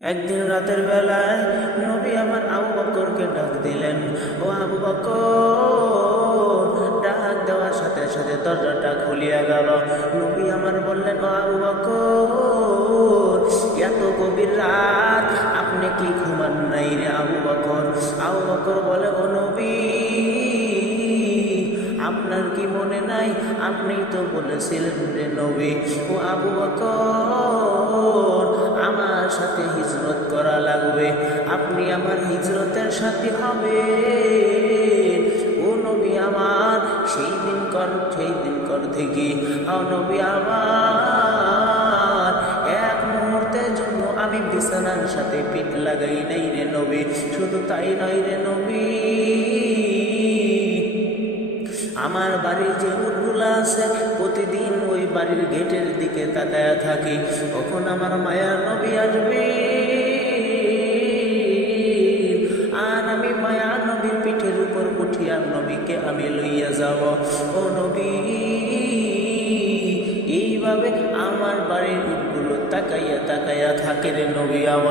একদিন রাতের বেলায় নবী আমার আবু বকরকে ডাক দিলেন। ও আবু বকর! ডাক দেওয়ার সাথে সাথে দরজাটা খুলিয়া গেল। নবী আমার বললেন, ও আবু বকর, এত গভীর রাত, আপনি কি ঘুমান নাই রে আবু বকর? আবু বকর বলে, ও নবী, আপনার কি মনে নাই? আপনি তো বলেছিলেন রে নবী, ও আবু বকর, আমার সাথে হিজরত করা লাগবে, আপনি আমার হিজরতের সাথী হবে। ও নবী আমার, সেই দিন কর থেকে ও নবী আমার, এক মুহূর্তের জন্য আমি বিছানার সাথে পিঠ লাগাই নাই রে নবী। শুধু তাই নয় রে নবী, আমার বাড়ির যে উটগুলো আছে, প্রতিদিন ওই বাড়ির গেটের দিকে তাকায়া থাকি, কখন আমার মায়ার নবী আসবে আর আমি মায়ার নবীর পিঠের উপর উঠিয়া নবীকে আমি লইয়া যাব। ও নবী, এইভাবে আমার বাড়ির উটগুলো তাকাইয়া তাকাইয়া থাকে রে নবী আমার।